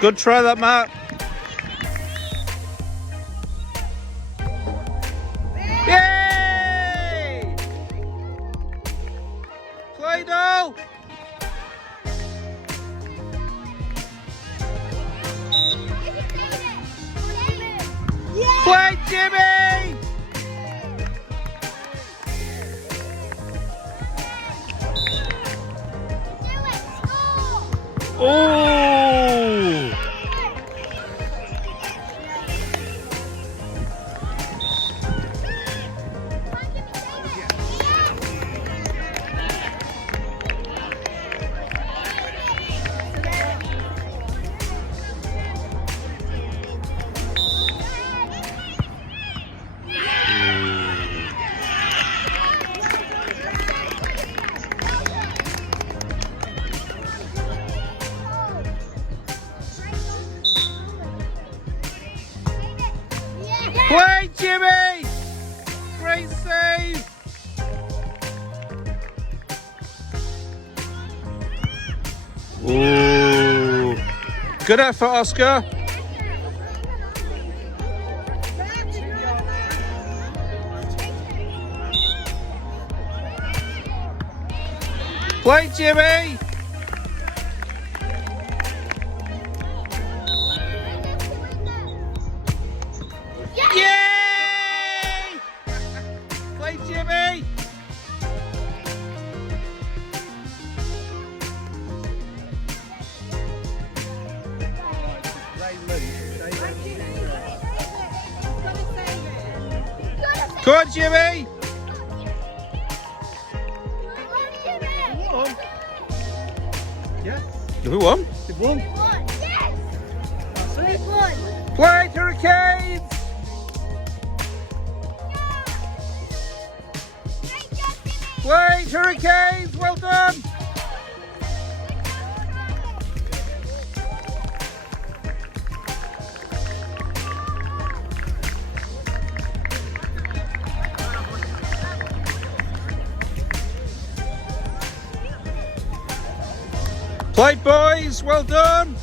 Good try that, Matt. Yay! Play doh! Play Jimmy! Oh! Play, Jimmy! Great save! Ooh. Good effort, Oscar. Play, Jimmy! Yay! Play, Jimmy! Come on, Jimmy! Yeah, Who won? they won. Yes! We won. Play, Hurricanes! Play, Hurricanes! Well done! Play, boys! Well done!